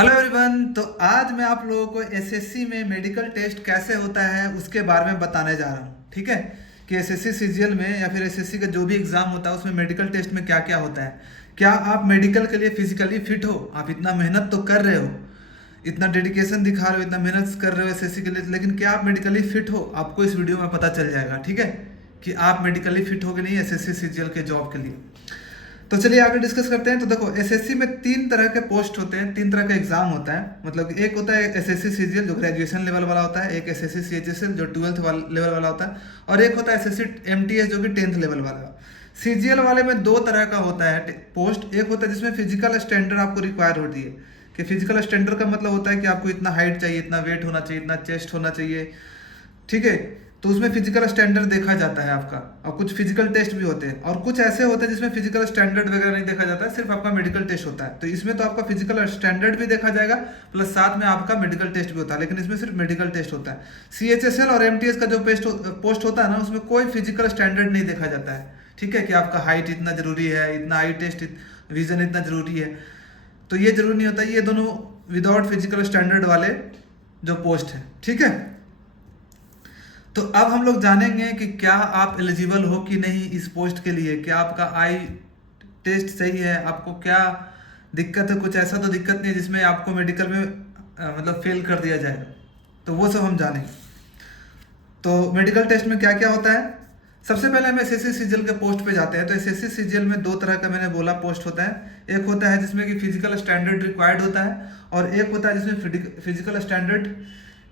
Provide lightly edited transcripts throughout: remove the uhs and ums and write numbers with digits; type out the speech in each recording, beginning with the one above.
Hello everyone. तो आज मैं आप लोगों को एसएससी में मेडिकल टेस्ट कैसे होता है उसके बारे में बताने जा रहा हूँ। ठीक है कि एसएससी सीजीएल में या फिर एसएससी का जो भी एग्ज़ाम होता है उसमें मेडिकल टेस्ट में क्या क्या होता है। क्या आप मेडिकल के लिए फिजिकली फिट हो? आप इतना मेहनत तो कर रहे हो, इतना डेडिकेशन दिखा रहे हो, इतना मेहनत कर रहे हो एसएससी के लिए, लेकिन क्या आप मेडिकली फिट हो? आपको इस वीडियो में पता चल जाएगा। ठीक है कि आप मेडिकली फिट हो कि नहीं एसएससी सीजीएल के जॉब के लिए। तो चलिए आगे डिस्कस करते हैं। तो देखो, एसएससी में तीन तरह के पोस्ट होते हैं, तीन तरह का एग्जाम होता है। मतलब एक होता है एसएससी सीजीएल जो ग्रेजुएशन लेवल वाला होता है, एक एसएससी सीएचएसएल जो 12th लेवल वाला होता है, और एक होता है एसएससी एमटीएस जो कि 10th लेवल वाला। सीजीएल वाले में दो तरह का होता है पोस्ट। एक होता है जिसमें फिजिकल स्टैंडर्ड आपको रिक्वायर होती है, कि फिजिकल स्टैंडर्ड का मतलब होता है कि आपको इतना हाइट चाहिए, इतना वेट होना चाहिए, इतना चेस्ट होना चाहिए। ठीक है, तो उसमें फिजिकल स्टैंडर्ड देखा जाता है आपका, और कुछ फिजिकल टेस्ट भी होते हैं, और कुछ ऐसे होते हैं जिसमें फिजिकल स्टैंडर्ड वगैरह नहीं देखा जाता है, सिर्फ आपका मेडिकल टेस्ट होता है। तो इसमें तो आपका फिजिकल स्टैंडर्ड भी देखा जाएगा प्लस साथ में आपका मेडिकल टेस्ट भी होता है, लेकिन इसमें सिर्फ मेडिकल टेस्ट होता है। सीएचएसएल और एमटीएस का जो पोस्ट होता है ना, उसमें कोई फिजिकल स्टैंडर्ड नहीं देखा जाता है। ठीक है कि आपका हाइट इतना जरूरी है, इतना आई टेस्ट विजन इतना जरूरी है, तो ये जरूरी नहीं होता। ये दोनों विदाउट फिजिकल स्टैंडर्ड वाले जो पोस्ट है। ठीक है, तो अब हम लोग जानेंगे कि क्या आप एलिजिबल हो कि नहीं इस पोस्ट के लिए, क्या आपका आई टेस्ट सही है, आपको क्या दिक्कत है। कुछ ऐसा तो दिक्कत नहीं है जिसमें आपको मेडिकल में मतलब फेल कर दिया जाएगा, तो वो सब हम जानेंगे। तो मेडिकल टेस्ट में क्या क्या होता है। सबसे पहले हम एसएससी सीजीएल के पोस्ट पे जाते हैं। तो एसएससी सीजीएल में दो तरह का मैंने बोला पोस्ट होता है। एक होता है जिसमें कि फिजिकल स्टैंडर्ड रिक्वायर्ड होता है, और एक होता है जिसमें फिजिकल स्टैंडर्ड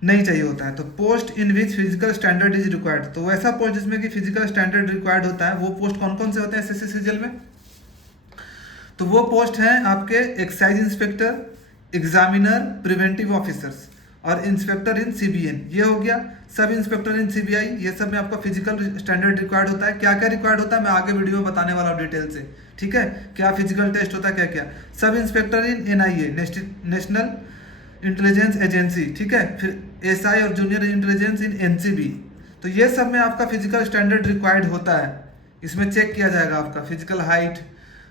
नहीं चाहिए होता है। तो post in which physical standard is required, तो वैसा पोस्ट जिसमें कि फिजिकल स्टैंडर्ड रिक्वायर्ड होता है, वो पोस्ट कौन कौन से होते हैं एसएससी सीजीएल में। तो वो पोस्ट हैं आपके excise inspector, examiner, preventive officers और इंस्पेक्टर इन सीबीएन। ये हो गया। सब इंस्पेक्टर इन सीबीआई, ये सब में आपका फिजिकल स्टैंडर्ड रिक्वायर्ड होता है। क्या क्या रिक्वायर्ड होता है मैं आगे वीडियो में बताने वाला हूँ डिटेल से। ठीक है, क्या फिजिकल टेस्ट होता है क्या क्या। सब इंस्पेक्टर इन एनआईए, नेशनल इंटेलिजेंस एजेंसी। ठीक है, फिर एसआई और जूनियर इंटेलिजेंस इन एनसीबी। तो ये सब में आपका फिजिकल स्टैंडर्ड रिक्वायर्ड होता है। इसमें चेक किया जाएगा आपका फिजिकल हाइट,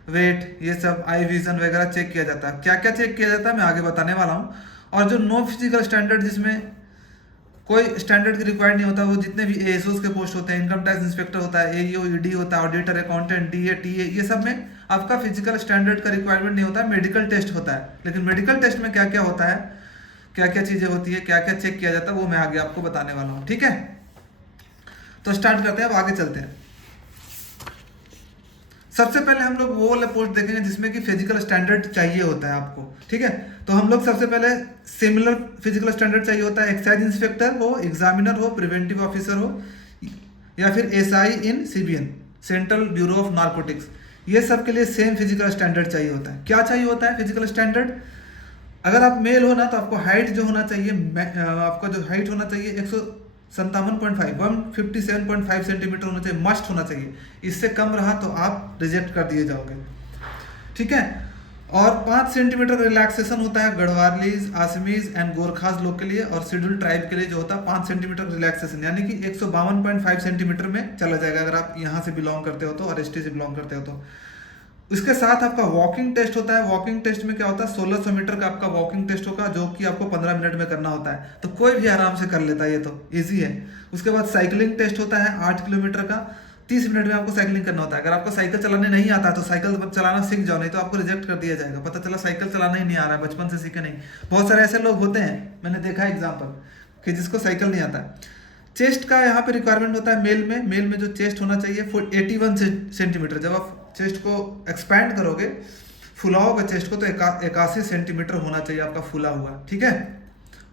वेट, ये सब आई विजन वगैरह चेक किया जाता है। क्या क्या चेक किया जाता है मैं आगे बताने वाला हूँ। और जो नो फिजिकल स्टैंडर्ड, जिसमें कोई स्टैंडर्ड की रिक्वायर्ड नहीं होता, वो जितने भी एएसओस के पोस्ट होते हैं, इनकम टैक्स इंस्पेक्टर होता है, एईओ, ईडी होता है, ऑडिटर, अकाउंटेंट, डीए, टीए, ये सब में आपका फिजिकल स्टैंडर्ड का रिक्वायरमेंट नहीं होता है, मेडिकल टेस्ट होता है। लेकिन मेडिकल टेस्ट में क्या क्या होता है, क्या क्या चीज़ें होती है, क्या क्या चेक किया जाता है, वो मैं आगे आपको बताने वाला हूँ। ठीक है, तो स्टार्ट करते हैं, अब आगे चलते हैं। सबसे पहले हम लोग वो वाला पोस्ट देखेंगे जिसमें कि फिजिकल स्टैंडर्ड चाहिए होता है आपको। ठीक है, तो हम लोग सबसे पहले सिमिलर फिजिकल स्टैंडर्ड चाहिए होता है। एक्साइज इंस्पेक्टर हो, एग्जामिनर हो, प्रिवेंटिव ऑफिसर हो, या फिर SI in CBN, central bureau of narcotics, ये सब के लिए सेम फिजिकल स्टैंडर्ड चाहिए होता है। क्या चाहिए होता है फिजिकल स्टैंडर्ड। अगर आप मेल हो ना, तो आपको हाइट जो होना चाहिए, आपका जो हाइट होना चाहिए 157.5 सेंटीमीटर होना चाहिए, मस्ट होना चाहिए। इससे कम रहा तो आप रिजेक्ट कर दिए जाओगे। ठीक है, और 5 सेंटीमीटर का रिलैक्सेशन होता है गढ़वालीज, आसमीज एंड गोरखाज लोग के लिए, और शेड्यूल ट्राइब के लिए जो होता है 5 सेंटीमीटर रिलैक्सेशन, यानी कि 152.5 सेंटीमीटर में चला जाएगा अगर आप यहाँ से बिलोंग करते हो तो, और एसटी से बिलोंग करते हो तो। इसके साथ आपका वॉकिंग टेस्ट होता है। वॉकिंग टेस्ट में क्या होता है, 1600 मीटर का आपका वॉकिंग टेस्ट होगा, जो कि आपको 15 मिनट में करना होता है। तो कोई भी आराम से कर लेता है, ये तो इजी है। उसके बाद साइकिलिंग टेस्ट होता है 8 किलोमीटर का, 30 मिनट में आपको साइकिलिंग करना होता है। अगर आपको साइकिल चलाने नहीं आता तो साइकिल चलाना सीख जाओ, नहीं तो आपको रिजेक्ट कर दिया जाएगा। पता चला साइकिल चलाना ही नहीं आ रहा है, बचपन से सीखे नहीं। बहुत सारे ऐसे लोग होते हैं, मैंने देखा है एग्जाम्पल, कि जिसको साइकिल नहीं आता है। चेस्ट का यहाँ पे रिक्वायरमेंट होता है मेल में जो चेस्ट होना चाहिए 81 सेंटीमीटर। जब आप चेस्ट को एक्सपैंड करोगे, फुलाओगे चेस्ट को, तो 81 सेंटीमीटर होना चाहिए आपका फुला हुआ। ठीक है,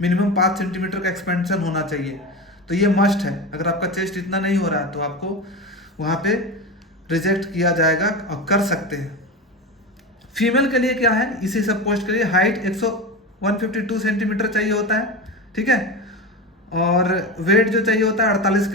मिनिमम 5 सेंटीमीटर का एक्सपेंशन होना चाहिए। तो ये मस्ट है। अगर आपका चेस्ट इतना नहीं हो रहा है तो आपको वहाँ पे रिजेक्ट किया जाएगा, और कर सकते हैं। फीमेल के लिए क्या है, इसी सब पोस्ट के लिए हाइट 152 सेंटीमीटर चाहिए होता है। ठीक है, और वेट जो चाहिए होता है 48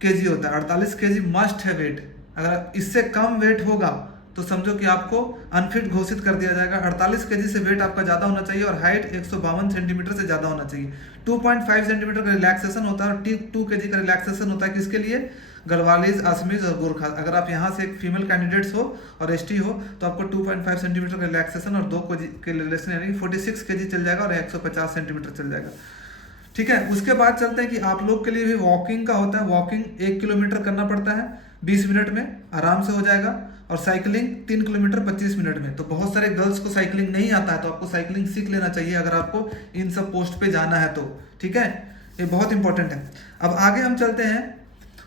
केजी होता है। 48 केजी मस्ट है वेट। अगर इससे कम वेट होगा तो समझो कि आपको अनफिट घोषित कर दिया जाएगा। 48 केजी से वेट आपका ज़्यादा होना चाहिए, और हाइट 152 सेंटीमीटर से ज़्यादा होना चाहिए। 2.5 सेंटीमीटर का रिलैक्सेशन होता है, और 2 केजी का रिलैक्सेशन होता है। किसके लिए, गढ़वालीज, असमीज और गोरखा। अगर आप यहाँ से एक फीमेल कैंडिडेट्स हो और एसटी हो तो आपको 2.5 सेंटीमीटर का रिलैक्सेशन और 2 के रिलेशन यानी कि 46 kg चल जाएगा और 150 सेंटीमीटर चल जाएगा। ठीक है, उसके बाद चलते हैं कि आप लोग के लिए भी वॉकिंग का होता है। वॉकिंग 1 किलोमीटर करना पड़ता है 20 मिनट में, आराम से हो जाएगा। और साइकिलिंग 3 किलोमीटर 25 मिनट में। तो बहुत सारे गर्ल्स को साइकिलिंग नहीं आता है, तो आपको साइकिलिंग सीख लेना चाहिए अगर आपको इन सब पोस्ट पे जाना है तो। ठीक है, ये बहुत इंपॉर्टेंट है। अब आगे हम चलते हैं,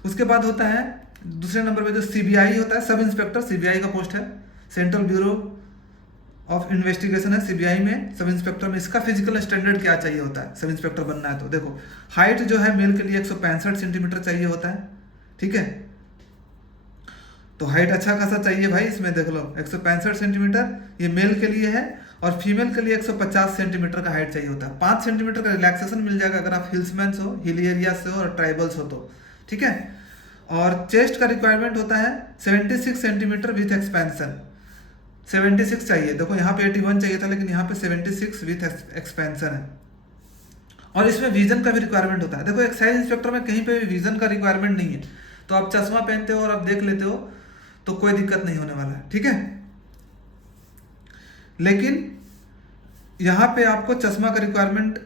उसके बाद होता है दूसरे नंबर पे जो सीबीआई होता है, सब इंस्पेक्टर। सीबीआई का पोस्ट है, सेंट्रल ब्यूरो ऑफ इन्वेस्टिगेशन है सीबीआई में। सब इंस्पेक्टर में इसका फिजिकल स्टैंडर्ड क्या चाहिए होता है सब इंस्पेक्टर बनना है तो? देखो, हाइट जो है मेल के लिए 165 सेंटीमीटर चाहिए होता है। ठीक है, तो हाइट अच्छा खासा चाहिए भाई इसमें। देख लो 165 सेंटीमीटर ये मेल के लिए है, और फीमेल के लिए 150 सेंटीमीटर का हाइट चाहिए होता है। 5 सेंटीमीटर का रिलैक्सेशन मिल जाएगा अगर आप हिल्समैन हो, हिल एरिया से हो और ट्राइबल्स हो तो। ठीक है, और चेस्ट का रिक्वायरमेंट होता है 76 सेंटीमीटर विथ एक्सपेंशन। 76 चाहिए। देखो यहाँ पे 81 चाहिए था, लेकिन यहाँ पे 76 विथ एक्सपेंशन है। और इसमें विजन का भी रिक्वायरमेंट होता है। देखो, एक्साइज इंस्पेक्टर में कहीं पे भी विजन का रिक्वायरमेंट नहीं है, तो आप चश्मा पहनते हो और आप देख लेते हो तो कोई दिक्कत नहीं होने वाला है। ठीक है, लेकिन यहाँ पे आपको चश्मा का रिक्वायरमेंट,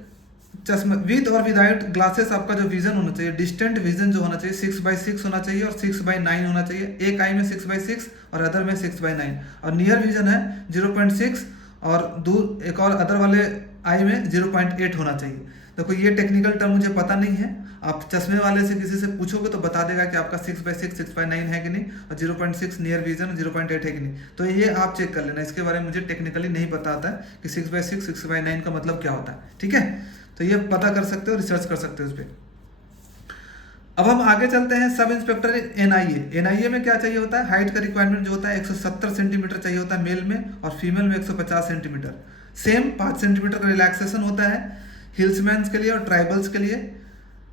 चश्मा विद और विदाउट ग्लासेस, आपका जो विजन होना चाहिए, डिस्टेंट विजन जो होना चाहिए 6/6 होना चाहिए और 6/9 होना चाहिए। एक आई में 6/6 और अदर में 6/9, और नियर विजन है 0.6 और दूर एक और अदर वाले आई में 0.8 होना चाहिए। देखो, ये टेक्निकल टर्म मुझे पता नहीं है, आप चश्मे वाले से किसी से पूछोगे तो बता देगा कि आपका 6/6 6/9 है कि नहीं, और 0.6 नियर विजन 0.8 है कि नहीं। तो ये आप चेक कर लेना, इसके बारे में मुझे टेक्निकली नहीं पता आता है कि 6/6 6/9 का मतलब क्या होता है। ठीक है, तो ये पता कर सकते हो, रिसर्च कर सकते हो उस पर। अब हम आगे चलते हैं, सब इंस्पेक्टर एनआईए। एनआईए में क्या चाहिए होता है? हाइट का रिक्वायरमेंट जो होता है 170 सेंटीमीटर चाहिए होता है मेल में, और फीमेल में 150 सेंटीमीटर। सेम 5 सेंटीमीटर का रिलैक्सेशन होता है हिल्समैन के लिए और ट्राइबल्स के लिए।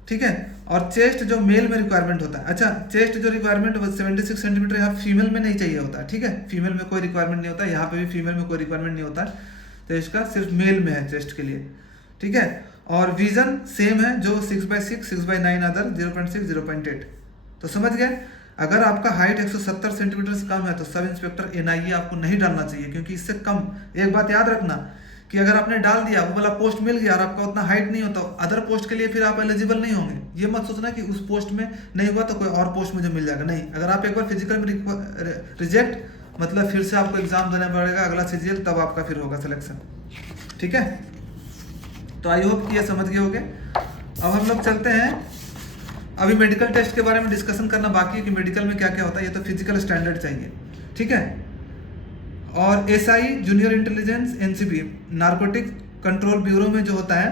ठीक है, और चेस्ट जो मेल में रिक्वायरमेंट होता है, अच्छा चेस्ट जो रिक्वायरमेंट 76 सेंटीमीटर यहाँ फीमेल में नहीं चाहिए होता है। ठीक है, फीमेल में कोई रिक्वायरमेंट नहीं होता, यहाँ पे भी फीमेल में कोई रिक्वायरमेंट नहीं होता, तो इसका सिर्फ मेल में है चेस्ट के लिए। ठीक है, और विजन सेम है जो 6/6 6/9 अदर 0.6 0.8। तो समझ गए, अगर आपका हाइट 170 सेंटीमीटर से कम है तो सब इंस्पेक्टर एनआईए आपको नहीं डालना चाहिए, क्योंकि इससे कम, एक बात याद रखना कि अगर आपने डाल दिया, वो वाला पोस्ट मिल गया और आपका उतना हाइट नहीं होता, अदर पोस्ट के लिए फिर आप एलिजिबल नहीं होंगे। ये मत सोचना कि उस पोस्ट में नहीं हुआ तो कोई और पोस्ट मुझे मिल जाएगा, नहीं। अगर आप एक बार फिजिकल में रिजेक्ट, मतलब फिर से आपको एग्जाम देना पड़ेगा अगला सीजीएल, तब आपका फिर होगा सिलेक्शन। ठीक है, तो आई होप कि ये समझ गए होगे। अब हम लोग चलते हैं, अभी मेडिकल टेस्ट के बारे में डिस्कशन करना बाकी है कि मेडिकल में क्या क्या होता है। ये तो फिजिकल स्टैंडर्ड चाहिए। ठीक है, और SI junior intelligence NCB narcotic control bureau में जो होता है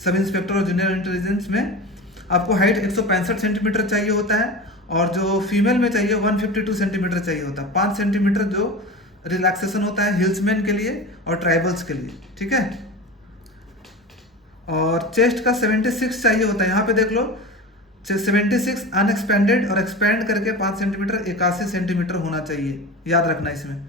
सब इंस्पेक्टर और जूनियर इंटेलिजेंस में, आपको हाइट 165 सेंटीमीटर चाहिए होता है, और जो फीमेल में चाहिए 152 सेंटीमीटर चाहिए होता है। 5 सेंटीमीटर जो रिलैक्सेशन होता है हिल्समैन के लिए और ट्राइबल्स के लिए। ठीक है, और चेस्ट का 76 चाहिए होता है। यहाँ पे देख लो 76 अनएक्सपेंडेड और एक्सपेंड करके 5 सेंटीमीटर 81 सेंटीमीटर होना चाहिए, याद रखना इसमें।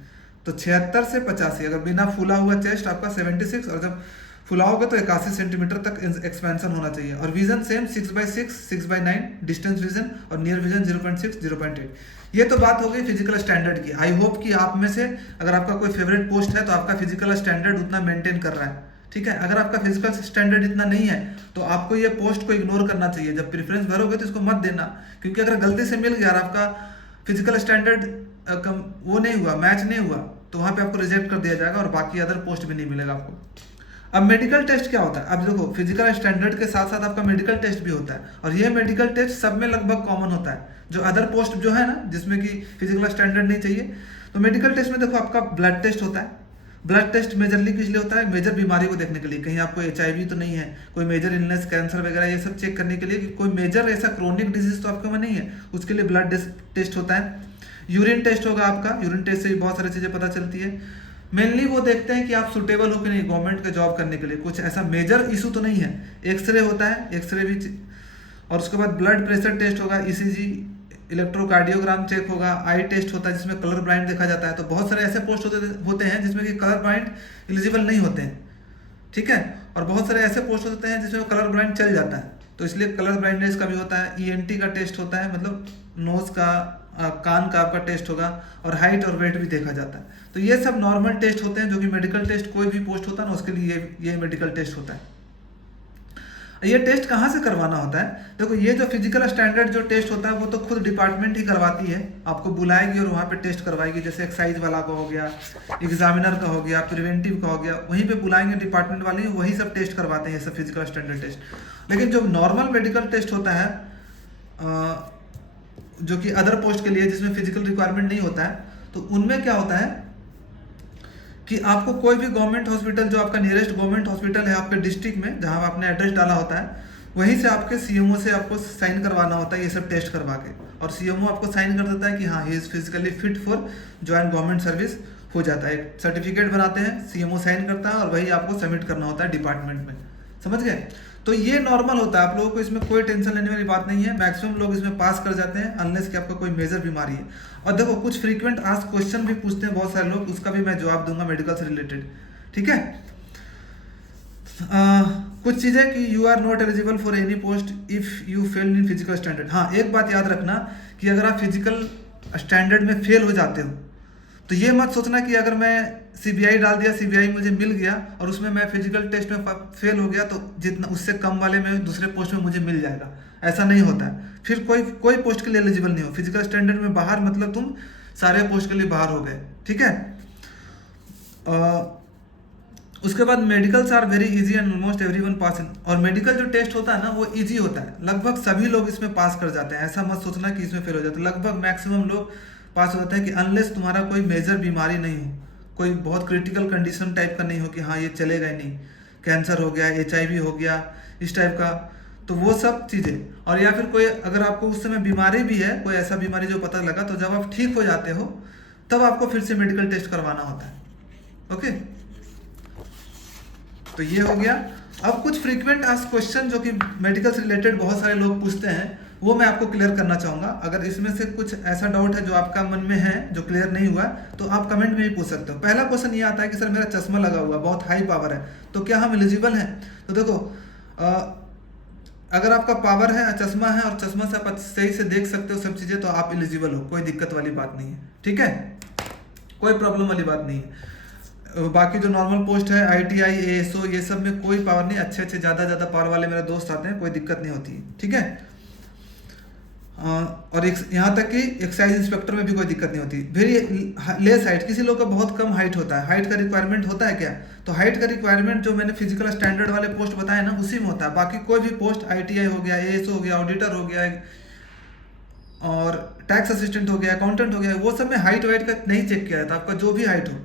तो 76 से 85, अगर बिना फूला हुआ चेस्ट आपका 76, और जब फुलाओगे तो 81 सेंटीमीटर तक एक्सपेंशन होना चाहिए। और विजन सेम 6/6 6/9 डिस्टेंस विजन, और नियर विजन 0.6 0.8। ये तो बात हो गई फिजिकल स्टैंडर्ड की। आई होप कि आप में से अगर आपका कोई फेवरेट पोस्ट है तो आपका फिजिकल स्टैंडर्ड उतना मेंटेन कर रहा है। ठीक है, अगर आपका फिजिकल स्टैंडर्ड इतना नहीं है तो आपको ये पोस्ट को इग्नोर करना चाहिए। जब प्रेफरेंस भरोगे तो इसको मत देना, क्योंकि अगर गलती से मिल गया और आपका फिजिकल स्टैंडर्ड वो नहीं हुआ, मैच नहीं हुआ, तो वहाँ पे आपको रिजेक्ट कर दिया जाएगा और बाकी अदर पोस्ट भी नहीं मिलेगा आपको। अब मेडिकल टेस्ट क्या होता है? अब देखो, फिजिकल स्टैंडर्ड के साथ साथ आपका मेडिकल टेस्ट भी होता है, और ये मेडिकल टेस्ट सब में लगभग कॉमन होता है। जो अदर पोस्ट जो है ना, जिसमें कि फिजिकल स्टैंडर्ड नहीं चाहिए, तो मेडिकल टेस्ट में देखो आपका ब्लड टेस्ट होता है। ब्लड टेस्ट मेजरली किस लिए होता है? मेजर बीमारी को देखने के लिए, कहीं आपको HIV तो नहीं है, कोई मेजर इलनेस, कैंसर वगैरह, ये सब चेक करने के लिए कि कोई मेजर ऐसा क्रोनिक डिजीज तो आपके में नहीं है, उसके लिए ब्लड टेस्ट होता है। यूरिन टेस्ट होगा आपका, यूरिन टेस्ट से भी बहुत सारी चीज़ें पता चलती है। मेनली वो देखते हैं कि आप सुटेबल हो कि नहीं गवर्नमेंट का जॉब करने के लिए, कुछ ऐसा मेजर इशू तो नहीं है। एक्सरे होता है, एक्सरे भी, और उसके बाद ब्लड प्रेशर टेस्ट होगा, ECG, इलेक्ट्रोकार्डियोग्राम चेक होगा, आई टेस्ट होता है जिसमें कलर ब्लाइंड देखा जाता है। तो बहुत सारे ऐसे पोस्ट होते हैं जिसमें कि कलर ब्लाइंड एलिजिबल नहीं होते हैं। ठीक है, और बहुत सारे ऐसे पोस्ट होते हैं जिसमें कलर ब्लाइंड चल जाता है, तो इसलिए कलर ब्लाइंडनेस का भी होता है। ENT का टेस्ट होता है, मतलब नोज का, कान का आपका टेस्ट होगा, और हाइट और वेट भी देखा जाता है। तो ये सब नॉर्मल टेस्ट होते हैं, जो कि मेडिकल टेस्ट कोई भी पोस्ट होता है ना उसके लिए ये मेडिकल टेस्ट होता है। ये टेस्ट कहाँ से करवाना होता है? देखो, ये जो फिजिकल स्टैंडर्ड जो टेस्ट होता है वो तो खुद डिपार्टमेंट ही करवाती है, आपको बुलाएगी और वहाँ पे टेस्ट करवाएगी। जैसे एक्साइज वाला का हो गया, एग्जामिनर का हो गया, प्रिवेंटिव का हो गया, वहीं पे बुलाएंगे डिपार्टमेंट वाले, वही सब टेस्ट करवाते हैं, ये सब फिजिकल स्टैंडर्ड टेस्ट। लेकिन जो नॉर्मल मेडिकल टेस्ट होता है, जो कि अदर पोस्ट के लिए जिसमें फिजिकल रिक्वायरमेंट नहीं होता है, तो उनमें क्या होता है कि आपको कोई भी गवर्नमेंट हॉस्पिटल, जो आपका नियरेस्ट गवर्नमेंट हॉस्पिटल है आपके डिस्ट्रिक्ट में, जहां आपने एड्रेस डाला होता है, वहीं से आपके सीएमओ से आपको साइन करवाना होता है ये सब टेस्ट करवा के, और सीएमओ आपको साइन कर देता है कि हाँ he is physically fit for join government service, हो जाता है। एक सर्टिफिकेट बनाते हैं, सीएमओ साइन करता है, और वही आपको सबमिट करना होता है डिपार्टमेंट में। समझ गए? तो ये नॉर्मल होता है, आप लोगों को इसमें कोई टेंशन लेने वाली बात नहीं है। मैक्सिमम लोग इसमें पास कर जाते हैं, अनलेस कि आपका कोई मेजर बीमारी है। और देखो, कुछ फ्रीक्वेंट आस्क्ड क्वेश्चन भी पूछते हैं बहुत सारे लोग, उसका भी मैं जवाब दूंगा मेडिकल से रिलेटेड, ठीक है। कुछ चीज़ें कि you are not eligible for any post if you fail in physical standard. हाँ, एक बात याद रखना कि अगर आप फिजिकल स्टैंडर्ड में फेल हो जाते हो, तो ये मत सोचना कि अगर मैं सीबीआई डाल दिया, सीबीआई मुझे मिल गया और उसमें मैं फिजिकल टेस्ट में फेल हो गया, तो जितना उससे कम वाले में दूसरे पोस्ट में मुझे मिल जाएगा। ऐसा नहीं होता है, फिर कोई पोस्ट के लिए एलिजिबल नहीं हो। फिजिकल स्टैंडर्ड में बाहर मतलब तुम सारे पोस्ट के लिए बाहर हो गए, ठीक है। उसके बाद medicals are very easy and almost everyone pass in. और मेडिकल जो टेस्ट होता है ना वो इजी होता है, लगभग सभी लोग इसमें पास कर जाते हैं। ऐसा मत सोचना कि इसमें फेल हो जाते हैं, लगभग मैक्सिमम लोग पास हो जाते हैं, कि अनलेस तुम्हारा कोई मेजर बीमारी नहीं हो, कोई बहुत क्रिटिकल कंडीशन टाइप का नहीं हो कि हाँ ये चलेगा ही नहीं, कैंसर हो गया, HIV हो गया, इस टाइप का, तो वो सब चीज़ें। और या फिर कोई अगर आपको उस समय बीमारी भी है, कोई ऐसा बीमारी जो पता लगा, तो जब आप ठीक हो जाते हो तब आपको फिर से मेडिकल टेस्ट करवाना होता है। ओके, तो ये हो गया। अब कुछ फ्रीक्वेंट आस्क्ड क्वेश्चन जो कि मेडिकल से रिलेटेड बहुत सारे लोग पूछते हैं, वो मैं आपको क्लियर करना चाहूँगा। अगर इसमें से कुछ ऐसा डाउट है जो आपका मन में है, जो क्लियर नहीं हुआ, तो आप कमेंट में भी पूछ सकते हो। पहला क्वेश्चन ये आता है कि सर मेरा चश्मा लगा हुआ, बहुत हाई पावर है, तो क्या हम एलिजिबल हैं? तो देखो, अगर आपका पावर है, चश्मा है, और चश्मा से आप सही से देख सकते हो सब चीज़ें, तो आप एलिजिबल हो, कोई दिक्कत वाली बात नहीं है, ठीक है, कोई प्रॉब्लम वाली बात नहीं है। बाकी जो नॉर्मल पोस्ट है, ITI, ASO, ये सब में कोई पावर नहीं, अच्छे ज़्यादा पावर वाले मेरे दोस्त आते हैं, कोई दिक्कत नहीं होती है, ठीक है। और यहाँ तक कि एक्साइज इंस्पेक्टर में भी कोई दिक्कत नहीं होती। वेरी लेस हाइट, किसी लोग का बहुत कम हाइट होता है, हाइट का रिक्वायरमेंट होता है क्या? तो हाइट का रिक्वायरमेंट जो मैंने फिजिकल स्टैंडर्ड वाले पोस्ट बताए ना, उसी में होता है। बाकी कोई भी पोस्ट, ITI हो गया, ASO हो गया, ऑडिटर हो गया, और टैक्स असिस्टेंट हो गया, अकाउंटेंट हो गया, वो सब में हाइट वाइट का नहीं चेक किया जाता। आपका जो भी हाइट हो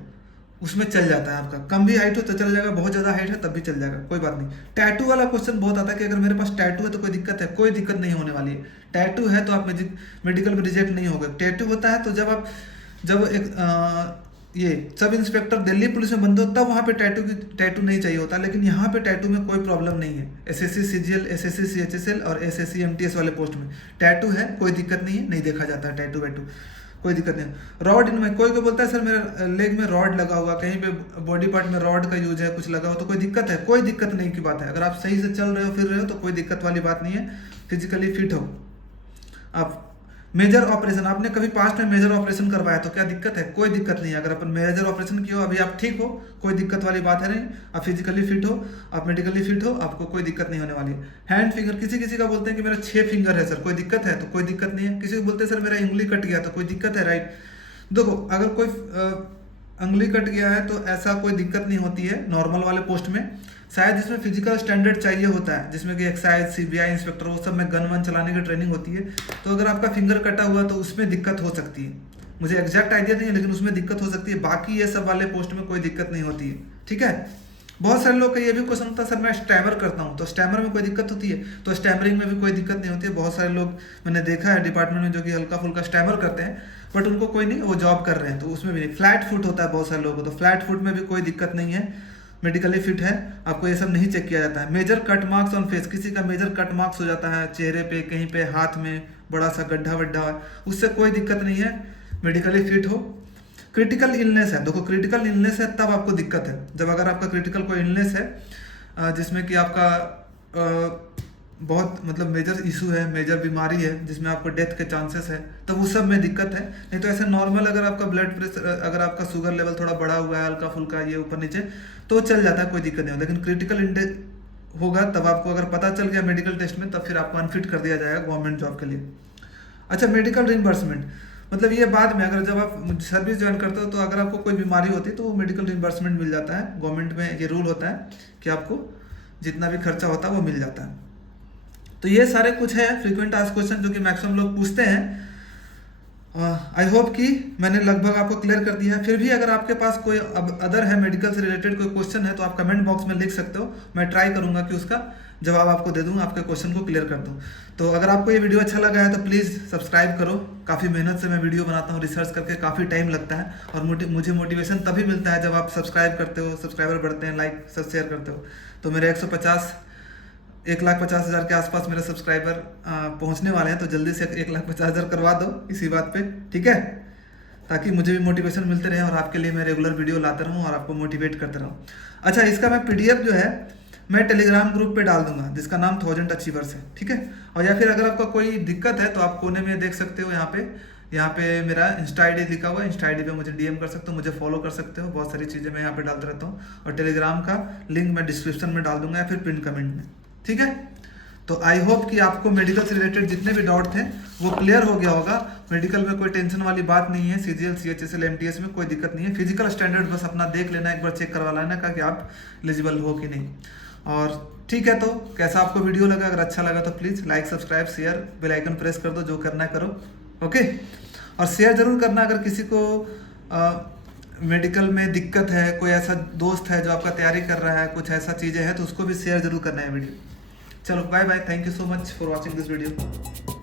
उसमें चल जाता है। आपका कम भी हाइट हो तो चल जाएगा, बहुत ज़्यादा हाइट है तब भी चल जाएगा, कोई बात नहीं। टैटू वाला क्वेश्चन बहुत आता है कि अगर मेरे पास टैटू है तो कोई दिक्कत है? कोई दिक्कत नहीं होने वाली है। टैटू है तो आप मेडिकल में रिजेक्ट नहीं होगा। टैटू होता है तो जब एक ये सब इंस्पेक्टर दिल्ली पुलिस में बंद हो, तब वहाँ पे टैटू नहीं चाहिए होता, लेकिन यहाँ पे टैटू में कोई प्रॉब्लम नहीं है। SSC CGL, SSC CHSL और SSC MTS वाले पोस्ट में टैटू है, कोई दिक्कत नहीं है, नहीं देखा जाता है टैटू वैटू, कोई दिक्कत नहीं। रॉड इनमें कोई बोलता है सर मेरा लेग में रॉड लगा हुआ, कहीं पे बॉडी पार्ट में रॉड का यूज है, कुछ लगा हो तो कोई दिक्कत है? कोई दिक्कत नहीं की बात है। अगर आप सही से चल रहे हो, फिर रहे हो, तो कोई दिक्कत वाली बात नहीं है। फिजिकली फिट हो आप। मेजर ऑपरेशन, आपने कभी पास्ट में मेजर ऑपरेशन करवाया तो क्या दिक्कत है? कोई दिक्कत नहीं है। अगर अपन मेजर ऑपरेशन किया हो, अभी आप ठीक हो, कोई दिक्कत वाली बात है नहीं। आप फिजिकली फिट हो, आप मेडिकली फिट हो, आपको कोई दिक्कत नहीं होने वाली है। हैंड फिंगर, किसी का बोलते हैं कि मेरा 6 फिंगर है सर, कोई दिक्कत है? तो कोई दिक्कत नहीं है। किसी को बोलते हैं सर मेरा उंगली कट गया, तो कोई दिक्कत है? राइट। देखो, अगर कोई उंगली कट गया है तो ऐसा कोई दिक्कत नहीं होती है नॉर्मल वाले पोस्ट में। शायद जिसमें फिजिकल स्टैंडर्ड चाहिए होता है, जिसमें कि एक्साइज, CBI इंस्पेक्टर, वो सब में गन वन चलाने की ट्रेनिंग होती है, तो अगर आपका फिंगर कटा हुआ तो उसमें दिक्कत हो सकती है। मुझे एग्जैक्ट आइडिया नहीं है, लेकिन उसमें दिक्कत हो सकती है। बाकी ये सब वाले पोस्ट में कोई दिक्कत नहीं होती है, ठीक है। बहुत सारे लोग का ये भी क्वेश्चन होता है सर मैं स्टैमर करता हूँ, तो स्टैमर में कोई दिक्कत होती है? तो स्टैमरिंग में भी कोई दिक्कत नहीं होती है। बहुत सारे लोग मैंने देखा है डिपार्टमेंट में जो कि हल्का फुल्का स्टैमर करते हैं, बट उनको कोई नहीं, वो जॉब कर रहे हैं, तो उसमें भी नहीं। फ्लैट फुट होता है बहुत सारे लोगों को, तो फ्लैट फुट में भी कोई दिक्कत नहीं है, मेडिकली फिट है, आपको ये सब नहीं चेक किया जाता है। Major cut marks on face, किसी का मेजर कट मार्क्स हो जाता है चेहरे पे, कहीं पे हाथ में बड़ा सा गड्ढा वड्ढा, उससे कोई दिक्कत नहीं है, मेडिकली फिट हो। क्रिटिकल इलनेस है, देखो क्रिटिकल इलनेस है तब आपको दिक्कत है, जब अगर आपका क्रिटिकल कोई इलनेस है जिसमें कि आपका बहुत मतलब मेजर इशू है, मेजर बीमारी है जिसमें आपको डेथ के चांसेस है, तो वो सब में दिक्कत है। नहीं तो ऐसे नॉर्मल अगर आपका ब्लड प्रेशर, अगर आपका शुगर लेवल थोड़ा बढ़ा हुआ है, हल्का फुल्का ये ऊपर नीचे, तो चल जाता है, कोई दिक्कत नहीं होता। लेकिन क्रिटिकल इंडेक्स होगा तब आपको अगर पता चल गया मेडिकल टेस्ट में, तब फिर आपको अनफिट कर दिया जाएगा गवर्नमेंट जॉब के लिए। अच्छा, मेडिकल रिइंबर्समेंट मतलब ये बाद में, अगर जब आप सर्विस ज्वाइन करते हो तो अगर आपको कोई बीमारी होती है तो वो मेडिकल रिइंबर्समेंट मिल जाता है। गवर्नमेंट में ये रूल होता है कि आपको जितना भी खर्चा होता है वो मिल जाता है। तो ये सारे कुछ है फ्रीक्वेंट आस्क्ड क्वेश्चन जो कि मैक्सिमम लोग पूछते हैं। आई होप कि मैंने लगभग आपको क्लियर कर दिया है। फिर भी अगर आपके पास कोई अदर है मेडिकल से रिलेटेड कोई क्वेश्चन है तो आप कमेंट बॉक्स में लिख सकते हो, मैं ट्राई करूंगा कि उसका जवाब आपको दे दूं, आपके क्वेश्चन को क्लियर कर दूं। तो अगर आपको ये वीडियो अच्छा लगा है तो प्लीज़ सब्सक्राइब करो। काफ़ी मेहनत से मैं वीडियो बनाता हूँ, रिसर्च करके काफ़ी टाइम लगता है, और मुझे मोटिवेशन तभी मिलता है जब आप सब्सक्राइब करते हो, सब्सक्राइबर बढ़ते हैं, लाइक सब शेयर करते हो। तो मेरे 1,50,000 के आसपास मेरे सब्सक्राइबर पहुंचने वाले हैं, तो जल्दी से 1,50,000 करवा दो इसी बात पे, ठीक है, ताकि मुझे भी मोटिवेशन मिलते रहे और आपके लिए मैं रेगुलर वीडियो लाता रहूं और आपको मोटिवेट करते रहूं। अच्छा, इसका मैं PDF जो है मैं टेलीग्राम ग्रुप पे डाल दूंगा जिसका नाम 1000 अचीवर्स है, ठीक है। और या फिर अगर आपका कोई दिक्कत है तो आप कोने में देख सकते हो, यहाँ पे मेरा इंस्टा ID लिखा हुआ है, इंस्टा ID पे मुझे DM कर सकते हो, मुझे फॉलो कर सकते हो। बहुत सारी चीज़ें मैं यहाँ पे डालता रहता हूँ, और टेलीग्राम का लिंक मैं डिस्क्रिप्शन में डाल दूंगा या फिर पिन कमेंट में, ठीक है। तो आई होप कि आपको मेडिकल से रिलेटेड जितने भी डाउट थे वो क्लियर हो गया होगा। मेडिकल में कोई टेंशन वाली बात नहीं है, CGL CHSL MTS में कोई दिक्कत नहीं है। फिजिकल स्टैंडर्ड बस अपना देख लेना, एक बार चेक करवा लेना का कि आप एलिजिबल हो कि नहीं। और ठीक है, तो कैसा आपको वीडियो लगा? अगर अच्छा लगा तो please like, subscribe, share, bell icon press कर दो, जो करना है करो, ओके। और शेयर जरूर करना अगर किसी को मेडिकल में दिक्कत है, कोई ऐसा दोस्त है जो आपका तैयारी कर रहा है, कुछ ऐसा चीज़ें हैं तो उसको भी शेयर जरूर करना है वीडियो। चलो bye bye, thank you so much for watching this video.